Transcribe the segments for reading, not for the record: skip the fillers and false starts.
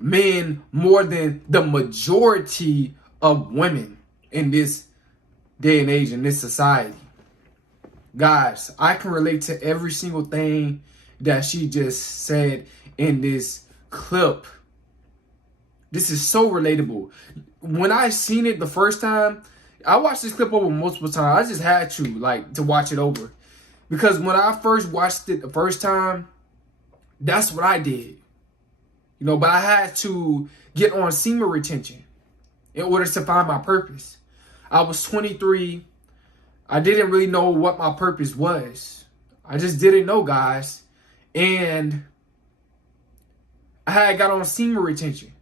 men more than the majority of women in this day and age, in this society. Guys, I can relate to every single thing that she just said in this clip. This is so relatable. When I seen it the first time, I watched this clip over multiple times. I just had to watch it over. Because when I first watched it the first time, that's what I did. But I had to get on semen retention in order to find my purpose. I was 23. I didn't really know what my purpose was. I just didn't know, guys. And I had got on semen retention.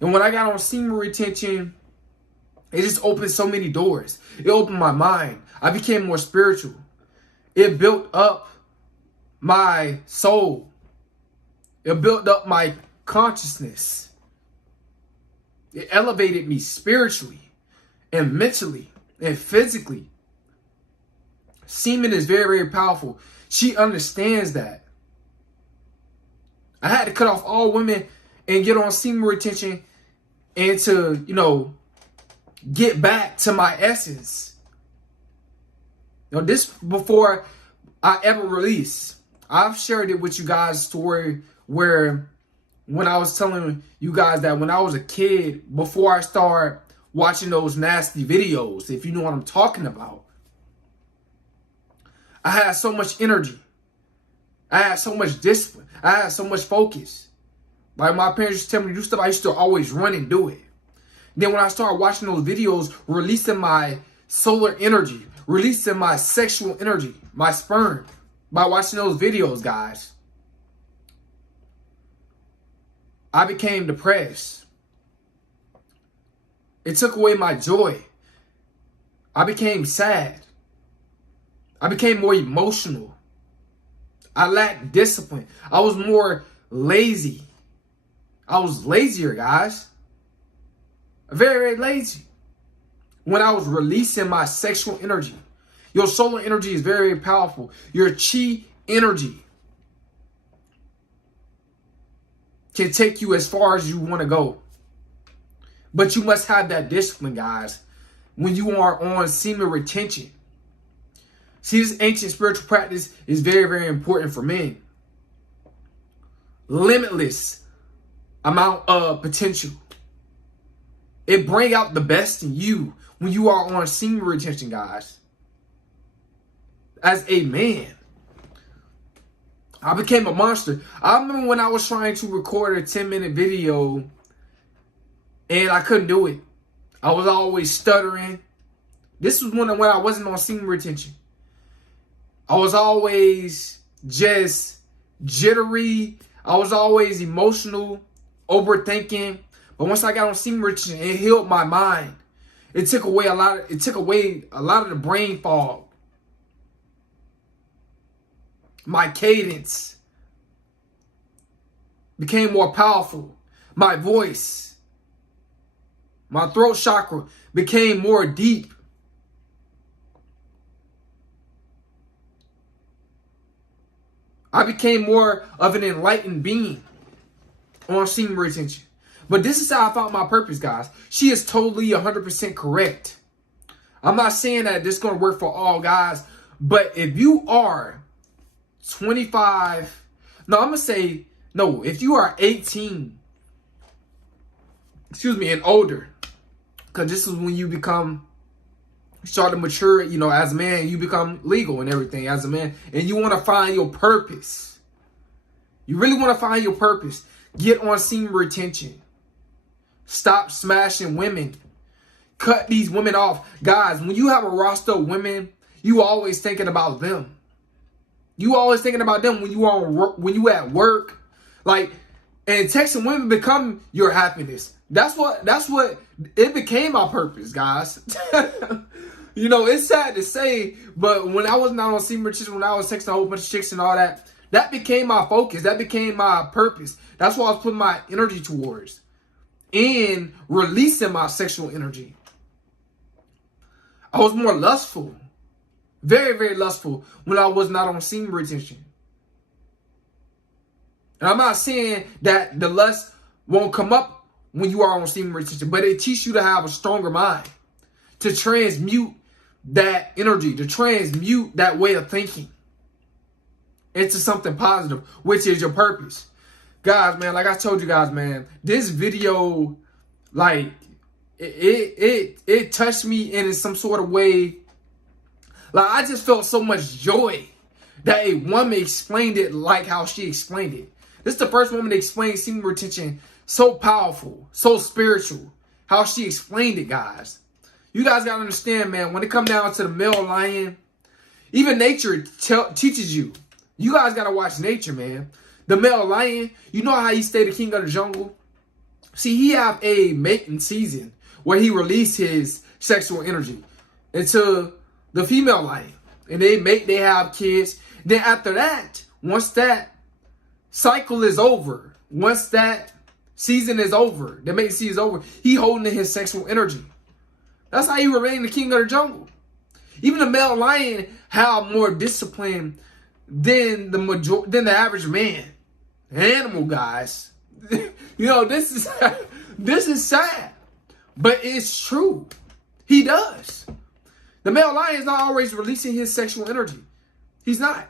And when I got on semen retention, it just opened so many doors. It opened my mind. I became more spiritual. It built up my soul. It built up my consciousness. It elevated me spiritually and mentally and physically. Semen is very, very powerful. She understands that. I had to cut off all women and get on semen retention and to, get back to my essence. This before I ever release. I've shared it with you guys, story where when I was telling you guys that when I was a kid, before I started watching those nasty videos, if you know what I'm talking about, I had so much energy. I had so much discipline. I had so much focus. Like my parents used to tell me to do stuff, I used to always run and do it. Then when I started watching those videos, releasing my solar energy, releasing my sexual energy, my sperm, by watching those videos, guys, I became depressed. It took away my joy. I became sad. I became more emotional. I lacked discipline. I was more lazy. I was lazier, guys. Very, very lazy. When I was releasing my sexual energy. Your solar energy is very, very powerful. Your chi energy can take you as far as you want to go. But you must have that discipline, guys, when you are on semen retention. See, this ancient spiritual practice is very, very important for men. Limitless amount of potential. It brings out the best in you when you are on semen retention, guys. As a man, I became a monster. I remember when I was trying to record a 10-minute video and I couldn't do it. I was always stuttering. This was when I wasn't on semen retention. I was always just jittery. I was always emotional, overthinking. But once I got on semen retention, it healed my mind. It took away a lot of the brain fog. My cadence became more powerful. My voice, my throat chakra became more deep. I became more of an enlightened being on semen retention. But this is how I found my purpose, guys. She is totally 100% correct. I'm not saying that this is going to work for all guys. But if you are 25, if you are 18, and older, because this is when you start to mature, as a man, you become legal and everything as a man, and you want to find your purpose. You really want to find your purpose. Get on semen retention. Stop smashing women. Cut these women off. Guys, when you have a roster of women, you always thinking about them. You always thinking about them when you at work. And texting women become your happiness. That's what it became my purpose, guys. It's sad to say, but when I was not on semen retention, when I was texting a whole bunch of chicks and all that, that became my focus. That became my purpose. That's what I was putting my energy towards. And releasing my sexual energy. I was more lustful. Very, very lustful when I was not on semen retention. And I'm not saying that the lust won't come up when you are on semen retention, but it teaches you to have a stronger mind, to transmute that energy, to transmute that way of thinking into something positive, which is your purpose. Guys, man, like I told you guys, man, this video, like, it touched me in some sort of way. Like, I just felt so much joy that a woman explained it like how she explained it. This is the first woman to explain semen retention so powerful, so spiritual, how she explained it, guys. You guys got to understand, man, when it comes down to the male lion, even nature teaches you. You guys got to watch nature, man. The male lion, you know how he stay the king of the jungle? See, he have a mating season where he release his sexual energy into the female lion. And they mate, they have kids. Then after that, once that cycle is over, once that season is over, the mating season is over, he holding in his sexual energy. That's how he remain the king of the jungle. Even the male lion have more discipline than the average man. Animal, guys. You know, this is sad, but it's true. He does. The male lion is not always releasing his sexual energy. He's not.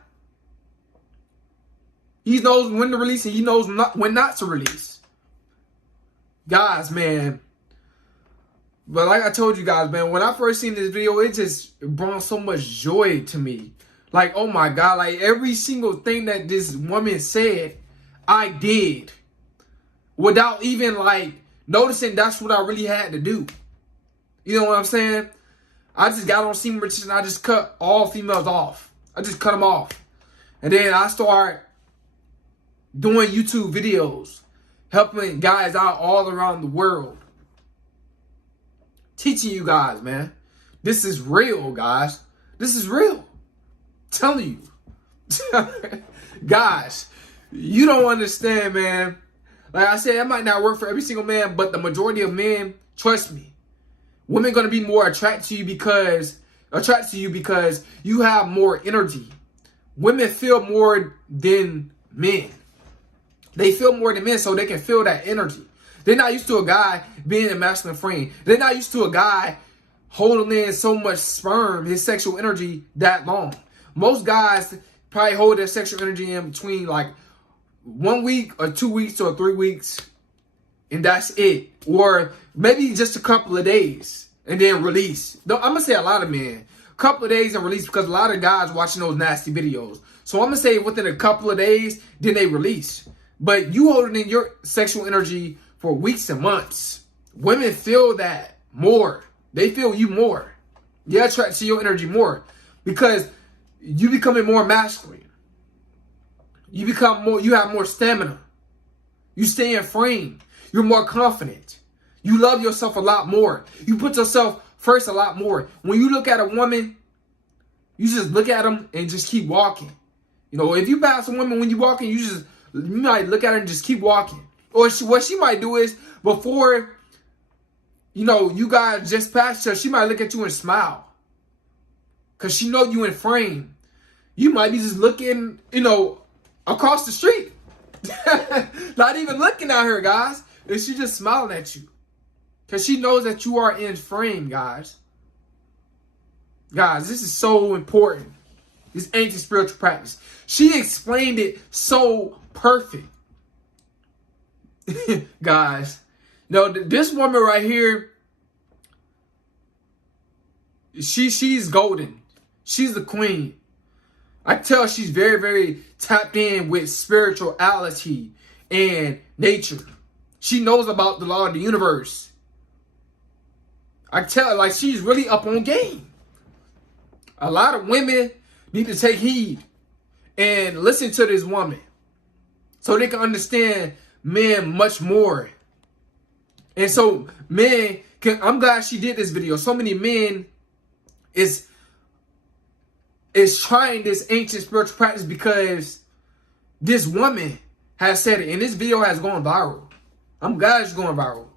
He knows when to release and he knows when not to release. Guys, man. But like I told you guys, man, when I first seen this video, it just brought so much joy to me. Like, oh my God, like every single thing that this woman said, I did. Without even like noticing that's what I really had to do. You know what I'm saying? I just got on semen retention and I just cut all females off. I just cut them off. And then I start doing YouTube videos, helping guys out all around the world. Teaching you guys, man. This is real, guys. This is real. I'm telling you. Guys, you don't understand, man. Like I said, it might not work for every single man, but the majority of men, trust me, women are going to be more attracted to you because you have more energy. Women feel more than men. They feel more than men, so they can feel that energy. They're not used to a guy being in masculine frame. They're not used to a guy holding in so much sperm, his sexual energy, that long. Most guys probably hold their sexual energy in between like 1 week or 2 weeks or 3 weeks, and that's it. Or maybe just a couple of days and then release. I'm going to say a lot of men, a couple of days and release, because a lot of guys watching those nasty videos. So I'm going to say within a couple of days, then they release. But you holding in your sexual energy for weeks and months. Women feel that more. They feel you more. They're attracted to your energy more because you becoming more masculine. You have more stamina. You stay in frame. You're more confident. You love yourself a lot more. You put yourself first a lot more. When you look at a woman, you just look at them and just keep walking. You know, if you pass a woman when you're walking, you might look at her and just keep walking. Or what she might do is, before, you know, you guys just passed her, she might look at you and smile. Because she know you in frame. You might be just looking, you know, across the street. Not even looking at her, guys. And she just smiling at you. Because she knows that you are in frame, guys. Guys, this is so important. This ancient spiritual practice. She explained it so perfect. Guys, this woman right here, she's golden. She's the queen. I tell she's very, very tapped in with spirituality and nature. She knows about the law of the universe. I tell her, like, she's really up on game. A lot of women need to take heed and listen to this woman so they can understand men much more. And so I'm glad she did this video. So many men is trying this ancient spiritual practice because this woman has said it. And this video has gone viral. I'm glad it's going viral.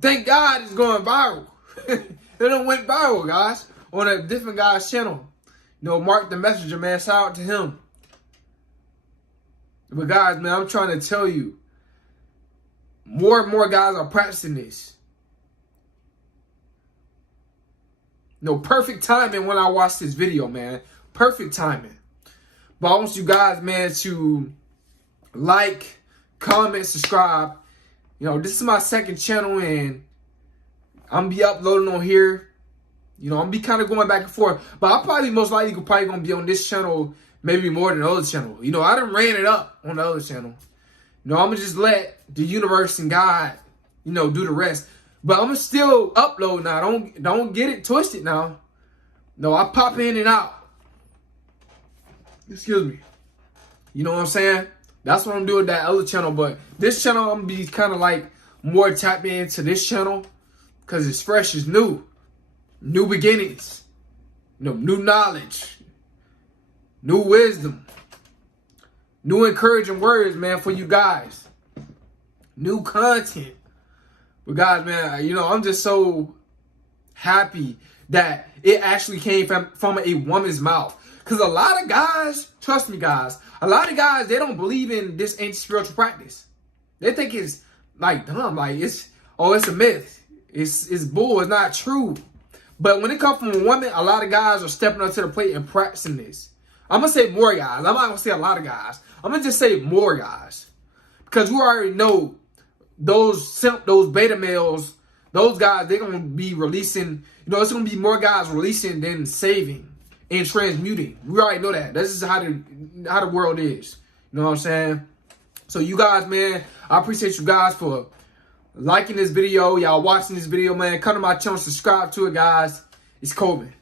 Thank God it's going viral. It done went viral, guys, on a different guy's channel. You know, Mark the Messenger, man. Shout out to him. But guys, man, I'm trying to tell you, More and more guys are practicing this. No, perfect timing when I watched this video, man. Perfect timing. But I want you guys, man, to like, comment, subscribe. You know, this is my second channel, and I'm be uploading on here. You know, I'm be kind of going back and forth. But I'm probably most likely gonna be on this channel maybe more than the other channel. You know, I done ran it up on the other channel. You know, I'm gonna just let the universe and God, you know, do the rest. But I'm gonna still upload now. Don't get it twisted now. No, I pop in and out. Excuse me. You know what I'm saying? That's what I'm doing with that other channel. But this channel, I'm gonna be kind of like more tapped into this channel because it's fresh, it's new. New beginnings. You know, new knowledge. New wisdom. New encouraging words, man, for you guys. New content. But guys, man, you know, I'm just so happy that it actually came from a woman's mouth. Because a lot of guys, trust me, guys, a lot of guys, they don't believe in this ancient spiritual practice. They think it's like dumb, like it's a myth. It's bull, it's not true. But when it comes from a woman, a lot of guys are stepping up to the plate and practicing this. I'm going to say more guys. I'm not going to say a lot of guys. I'm going to just say more guys. Because you already know those beta males, those guys, they're going to be releasing, you know, it's going to be more guys releasing than saving and transmuting. We already know that. This is how the world is. You know what I'm saying? So you guys, man, I appreciate you guys for liking this video. Y'all watching this video, man. Come to my channel, subscribe to it, guys. It's Coleman.